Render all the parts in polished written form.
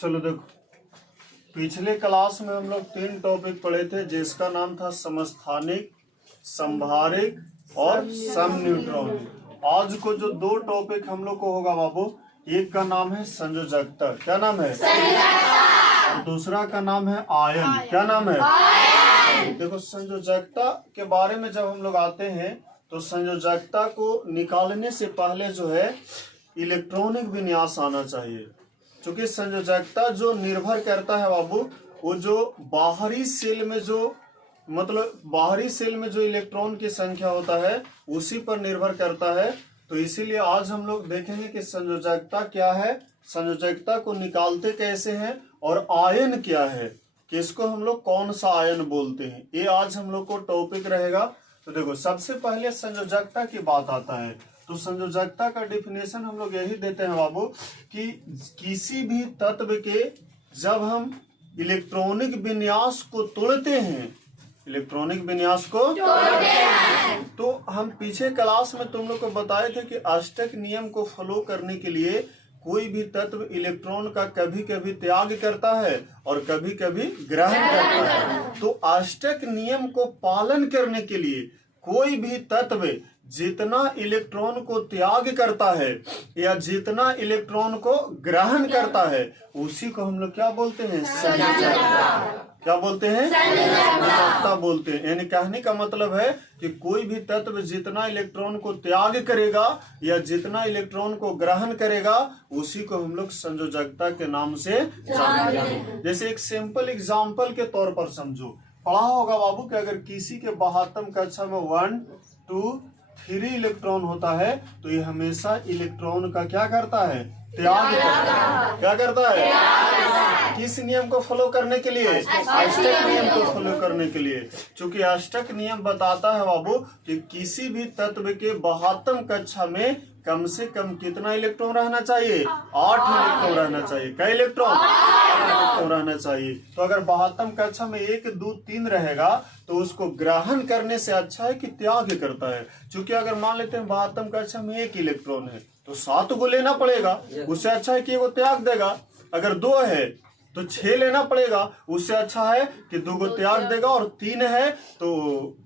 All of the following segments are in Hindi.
चलो देखो, पिछले क्लास में हम लोग 3 टॉपिक पढ़े थे जिसका नाम था समस्थानिक, संभारिक और समन्यूट्रॉनिक। आज को जो 2 टॉपिक हम लोग को होगा बाबू, एक का नाम है संयोजकता। क्या नाम है? और दूसरा का नाम है आयन। क्या नाम है? देखो, संयोजकता के बारे में जब हम लोग आते हैं तो संयोजकता को निकालने से पहले जो है इलेक्ट्रॉनिक विन्यास आना चाहिए, क्योंकि संयोजकता जो निर्भर करता है बाबू, वो जो बाहरी सेल में जो बाहरी सेल में जो इलेक्ट्रॉन की संख्या होता है उसी पर निर्भर करता है। तो इसीलिए आज हम लोग देखेंगे कि संयोजकता क्या है, संयोजकता को निकालते कैसे हैं, और आयन क्या है, कि इसको हम लोग कौन सा आयन बोलते हैं। ये आज हम लोग को टॉपिक रहेगा। तो देखो, सबसे पहले संयोजकता की बात आता है तो संयोजकता का डिफिनेशन हम लोग यही देते हैं बाबू कि किसी भी तत्व के जब हम इलेक्ट्रॉनिक विन्यास को तोड़ते हैं, इलेक्ट्रॉनिक विन्यास को तोड़ते हैं, तो हम पीछे क्लास में तुम लोग को बताए थे कि अष्टक नियम को फॉलो करने के लिए कोई भी तत्व इलेक्ट्रॉन का कभी कभी त्याग करता है और कभी कभी ग्रहण करता है। तो अष्टक नियम को पालन करने के लिए कोई भी तत्व जितना इलेक्ट्रॉन को त्याग करता है या जितना इलेक्ट्रॉन को ग्रहण करता है उसी को हम लोग क्या बोलते हैं? संयोजकता। क्या बोलते हैं? संयोजकता बोलते हैं। यानी कहने का मतलब है कि कोई भी तत्व जितना इलेक्ट्रॉन को त्याग करेगा या जितना इलेक्ट्रॉन को ग्रहण करेगा उसी को हम लोग संयोजकता के नाम से जानते हैं। जैसे एक सिंपल एग्जाम्पल के तौर पर समझो, पढ़ा होगा बाबू कि अगर किसी के 72 कक्षा में 1, 2, 3 इलेक्ट्रॉन होता है तो ये हमेशा इलेक्ट्रॉन का क्या करता है? त्याग करता है। क्या करता है? किस नियम को फॉलो करने के लिए? अष्टक नियम को फॉलो करने के लिए। क्योंकि अष्टक नियम बताता है बाबू कि किसी भी तत्व के 72 कक्षा में कम से कम कितना इलेक्ट्रॉन रहना चाहिए? 8 इलेक्ट्रॉन रहना चाहिए। कई इलेक्ट्रॉन? 8 इलेक्ट्रॉन रहना चाहिए। तो अगर 72 कक्षा में 1, 2, 3 रहेगा तो उसको ग्रहण करने से अच्छा है कि त्याग करता है। क्योंकि अगर मान लेते हैं 72 कक्षा में 1 इलेक्ट्रॉन है तो 7 को लेना पड़ेगा, उससे अच्छा है कि वो त्याग देगा। अगर 2 है तो 6 लेना पड़ेगा, उससे अच्छा है कि 2 को त्याग देगा। और 3 है तो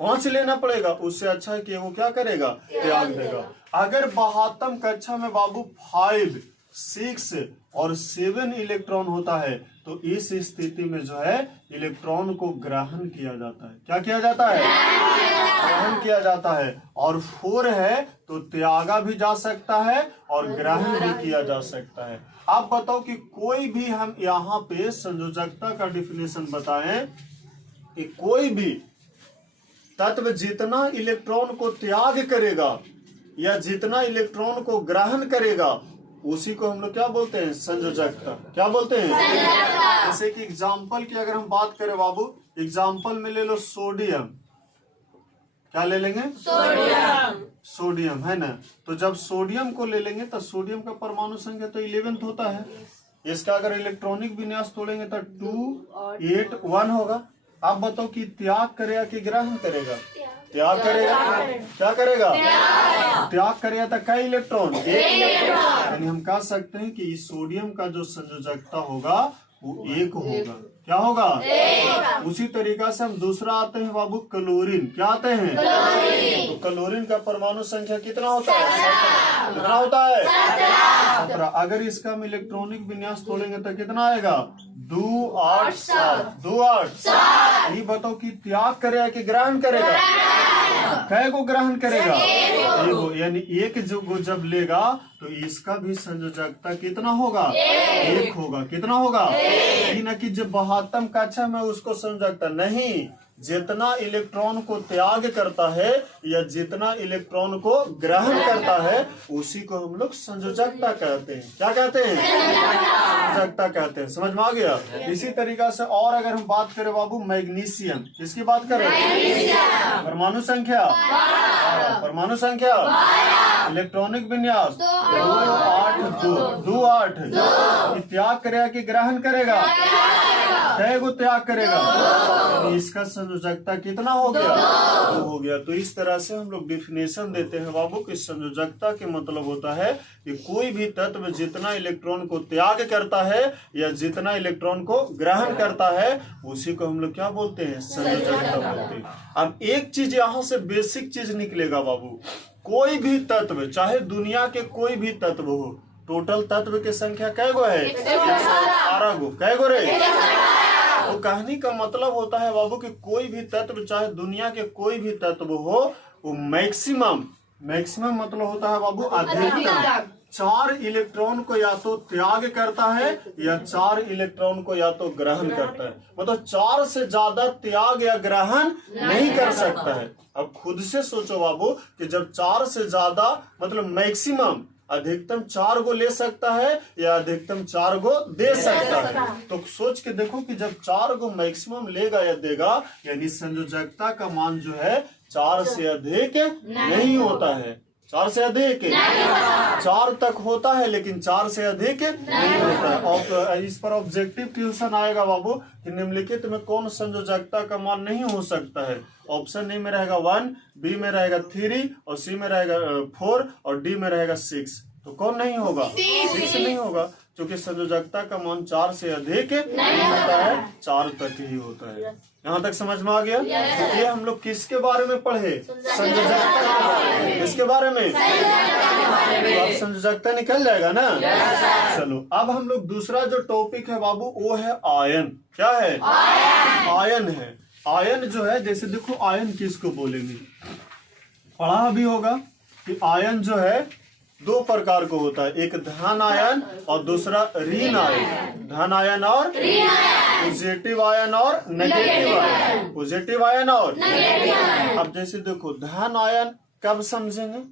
5 लेना पड़ेगा, उससे अच्छा है कि वो क्या करेगा? त्याग देगा। अगर 72 कक्षा में बाबू 5, 6 और 7 इलेक्ट्रॉन होता है तो इस स्थिति में जो है इलेक्ट्रॉन को ग्रहण किया जाता है। क्या किया जाता है? ग्रहण किया जाता है। और 4 है तो त्यागा भी जा सकता है और ग्रहण भी किया जा सकता है। आप बताओ कि कोई भी हम यहाँ पे संयोजकता का डिफिनेशन बताएं कि कोई भी तत्व जितना इलेक्ट्रॉन को त्याग करेगा या जितना इलेक्ट्रॉन को ग्रहण करेगा उसी को हम लोग क्या बोलते हैं? संयोजकता। क्या बोलते हैं? जैसे कि एग्जाम्पल की अगर हम बात करें बाबू, एग्जाम्पल में ले लो सोडियम। क्या ले लेंगे? सोडियम। सोडियम है ना। तो जब सोडियम को ले लेंगे तो सोडियम का परमाणु संख्या तो 11 होता है। इसका अगर इलेक्ट्रॉनिक विन्यास तोड़ेंगे तो 2, 8, 1 होगा। आप बताओ कि त्याग करेगा कि ग्रहण करेगा? त्याग करेगा। क्या करेगा? त्याग करेगा तो कई इलेक्ट्रॉन? 1 इलेक्ट्रॉन। यानी हम कह सकते हैं कि इस सोडियम का जो संयोजकता होगा वो 1 होगा। क्या होगा? 1। उसी तरीका से हम दूसरा आते हैं बाबू क्लोरीन। क्या आते हैं? क्लोरीन। तो क्लोरीन का परमाणु संख्या कितना होता है? कितना होता है? 17। अगर इसका हम इलेक्ट्रॉनिक विन्यास तोड़ेंगे तो कितना आएगा? 2, 8, 7। 2, 8, 7। ये बताओ कि त्याग करेगा कि ग्रहण करेगा? कै को ग्रहण करेगा? एगो। यानी 1 जो जब लेगा तो इसका भी संयोजकता कितना होगा? 1 होगा। कितना होगा? न कि जब 72 कक्षा में उसको संयोजकता नहीं, जितना इलेक्ट्रॉन को त्याग करता है या जितना इलेक्ट्रॉन को ग्रहण करता है उसी को हम लोग संयोजकता कहते हैं। क्या कहते हैं? संयोजकता कहते हैं। समझ में आ गया? इसी तरीका से और अगर हम बात करें बाबू मैग्नीशियम, किसकी बात करें? परमाणु संख्या, परमाणु संख्या, इलेक्ट्रॉनिक विन्यास 2, 8, 2, 2, 8 8 कि त्याग करेगा कि ग्रहण करेगा? कै गो त्याग करेगा? तो इसका संयोजकता कितना हो गया? 2 हो गया। तो इस तरह से हम लोग डिफिनेशन देते हैं बाबू कि संयोजकता के मतलब होता है कि कोई भी तत्व जितना इलेक्ट्रॉन को त्याग करता है या जितना इलेक्ट्रॉन को ग्रहण करता है उसी को हम लोग क्या बोलते हैं? संयोजकता बोलते हैं। अब एक चीज यहाँ से बेसिक चीज निकलेगा बाबू, कोई भी तत्व चाहे दुनिया के कोई भी तत्व हो, टोटल तत्व की संख्या कै गो है? 12 गो। कै गो रे? तो कहने का मतलब होता है बाबू कि कोई भी तत्व चाहे दुनिया के कोई भी तत्व हो वो मैक्सिमम मतलब होता है बाबू अधिकतम 4 इलेक्ट्रॉन को या तो त्याग करता है या 4 इलेक्ट्रॉन को या तो ग्रहण करता है। मतलब 4 से ज्यादा त्याग या ग्रहण नहीं कर सकता है। अब खुद से सोचो बाबू कि जब 4 से ज्यादा मतलब मैक्सिमम अधिकतम 4 गो ले सकता है या अधिकतम 4 गो दे सकता है, तो सोच के देखो कि जब 4 गो मैक्सिमम लेगा या देगा यानी संयोजकता का मान जो है 4 से अधिक नहीं होता है। 4 से अधिक 4 तक होता है लेकिन 4 से अधिक नहीं होता है। और इस पर ऑब्जेक्टिव ट्यूशन आएगा बाबू कि निम्नलिखित में कौन संयोजकता का मान नहीं हो सकता है। ऑप्शन ए में रहेगा 1, बी में रहेगा 3 और सी में रहेगा 4 और डी में रहेगा 6। तो कौन नहीं होगा? 6 नहीं होगा, क्योंकि संयोजकता का मान 4 से अधिक नहीं होता है, 4 तक ही होता है। यहाँ तक समझ में आ गया? तो ये हम लोग किसके बारे में पढ़े? संयोजकता के बारे में। किसके बारे में? तो अब संयोजकता निकल जाएगा ना। चलो अब हम लोग दूसरा जो टॉपिक है बाबू वो है आयन। क्या है? आयन है। आयन जो है, जैसे देखो आयन किसको बोलेंगे, पढ़ा भी होगा कि आयन जो है 2 प्रकार को होता है, एक धन आयन और दूसरा ऋण आयन। धन आयन और पॉजिटिव आयन और नेगेटिव आयन। पॉजिटिव आयन और अब जैसे देखो धन आयन कब समझेंगे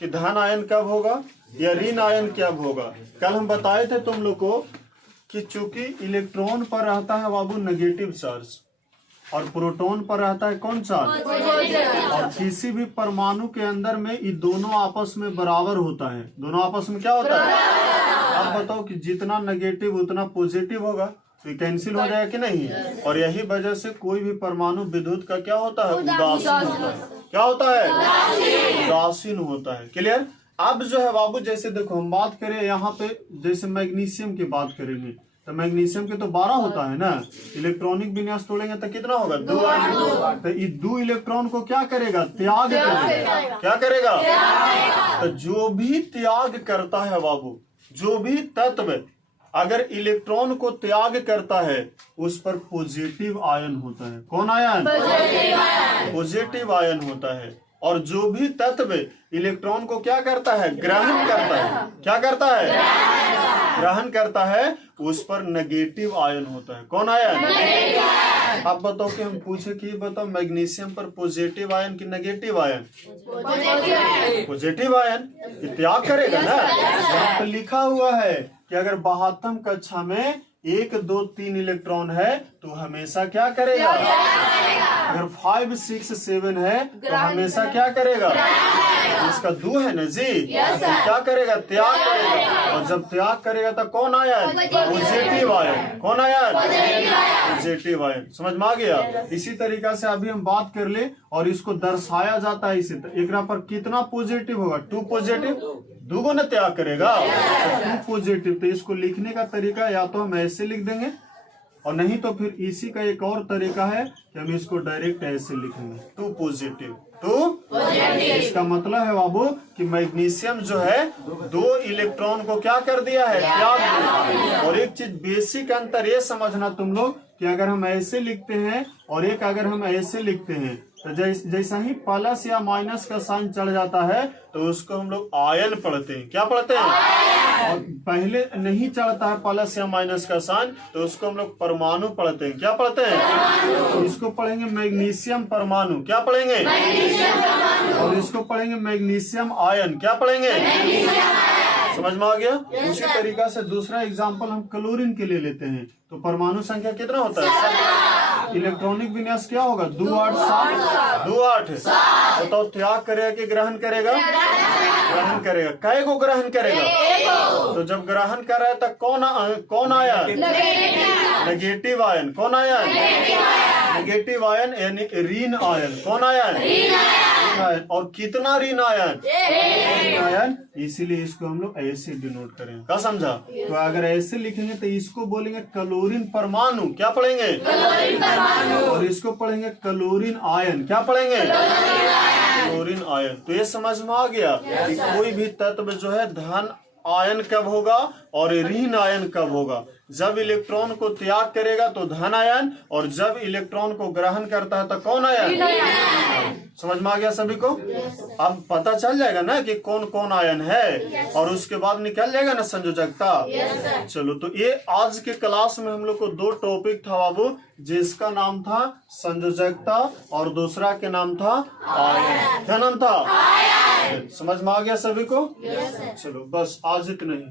कि धन आयन कब होगा या ऋण आयन कब होगा। कल हम बताए थे तुम लोग को कि चूंकि इलेक्ट्रॉन पर रहता है बाबू नेगेटिव चार्ज और प्रोटॉन पर रहता है कौन चार्ज, और किसी भी परमाणु के अंदर में ये दोनों आपस में बराबर होता है। दोनों आपस में क्या होता है? आप बताओ कि जितना नेगेटिव उतना पॉजिटिव होगा, तो कैंसिल हो जाएगा कि नहीं। और यही वजह से कोई भी परमाणु विद्युत का क्या होता है? उदासीन होता है। क्या होता है? उदासीन होता है। क्लियर? अब जो है बाबू जैसे देखो हम बात करें यहाँ पे, जैसे मैग्नीशियम की बात करेंगे तो मैग्नीशियम के तो 12 होता है ना। इलेक्ट्रॉनिक विन्यास तोड़ेंगे तो कितना होगा? 2। तो ये 2 इलेक्ट्रॉन को क्या करेगा? त्याग करेगा। क्या करेगा? तो जो भी त्याग करता है बाबू, जो भी तत्व अगर इलेक्ट्रॉन को त्याग करता है उस पर पॉजिटिव आयन होता है। कौन आयन? पॉजिटिव आयन होता है। और जो भी तत्व इलेक्ट्रॉन को क्या करता है? ग्रहण करता है। क्या करता है? ग्रहण करता है, उस पर नेगेटिव आयन होता है। कौन आयन? आप बताओ कि हम पूछे कि बताओ मैग्नीशियम पर पॉजिटिव आयन कि नेगेटिव आयन? Positive ion. त्याग करेगा ना। यहाँ पर लिखा हुआ है कि अगर 72 कक्षा में 1, 2, 3 इलेक्ट्रॉन है तो हमेशा क्या करेगा? अगर 5, 6, 7 है तो हमेशा क्या करेगा? इसका 2 है ना जी। तो क्या करेगा? त्याग करेगा। और जब त्याग करेगा तो कौन आयन? Positive ion. कौन आयन? Positive ion. समझ में आ गया? इसी तरीका से अभी हम बात कर ले और इसको दर्शाया जाता है इसे। एक पर कितना पॉजिटिव होगा? 2 पॉजिटिव। 2 को न त्याग करेगा तो 2 पॉजिटिव। तो इसको लिखने का तरीका या तो हम ऐसे लिख देंगे और नहीं तो फिर इसी का एक और तरीका है कि हम इसको डायरेक्ट ऐसे लिखेंगे 2 पॉजिटिव। तो इसका मतलब है बाबू कि मैग्नीशियम जो है 2 इलेक्ट्रॉन को क्या कर दिया है? त्याग दिया। और एक चीज बेसिक अंतर ये समझना तुम लोग कि अगर हम ऐसे लिखते हैं और एक अगर हम ऐसे लिखते हैं तो जैसा ही प्लस या माइनस का साइन चढ़ जाता है तो उसको हम लोग आयन पढ़ते हैं। क्या पढ़ते हैं? और पहले नहीं चढ़ता है प्लस या माइनस का साइन तो उसको हम लोग परमाणु पढ़ते हैं। क्या पढ़ते हैं? तो इसको पढ़ेंगे मैग्नीशियम परमाणु। क्या पढ़ेंगे? और इसको पढ़ेंगे मैग्नीशियम आयन। क्या पढ़ेंगे? समझ में आ गया? उसी तरीका से दूसरा एग्जांपल हम क्लोरीन के लिए लेते हैं तो परमाणु संख्या कितना होता है? इलेक्ट्रॉनिक विन्यास क्या होगा? 2, 8, 7। 2, 8। बताओ त्याग करेगा कि ग्रहण करेगा? ग्रहण करेगा। कै गो ग्रहण करेगा? तो जब ग्रहण कर रहा है तो कौन आयन? Negative ion. कौन आयन? नेगेटिव आयन यानी ऋण आयन। कौन आयन? ऋण आयन। और कितना ऋण आयन? आयन। इसीलिए इसको हम लोग ऐसे डिनोट करेंगे। क्या समझा? तो अगर ऐसे लिखेंगे तो इसको बोलेंगे क्लोरीन परमाणु। क्या पढ़ेंगे? क्लोरीन परमाणु। और इसको पढ़ेंगे क्लोरीन आयन। क्या पढ़ेंगे? Chlorine ion. तो ये समझ में आ गया कि कोई भी तत्व जो है धन आयन कब होगा और ऋण आयन कब होगा। जब इलेक्ट्रॉन को त्याग करेगा तो धन आयन, और जब इलेक्ट्रॉन को ग्रहण करता है तो कौन आयन? समझ में आ गया सभी को? अब पता चल जाएगा ना कि कौन कौन आयन है, और उसके बाद निकल जाएगा ना संयोजकता। चलो, तो ये आज के क्लास में हम लोग को दो टॉपिक था बाबू, जिसका नाम था संयोजकता और दूसरा के नाम था आयन। क्या नाम था? समझ में आ गया सभी को? चलो बस आज इतना ही।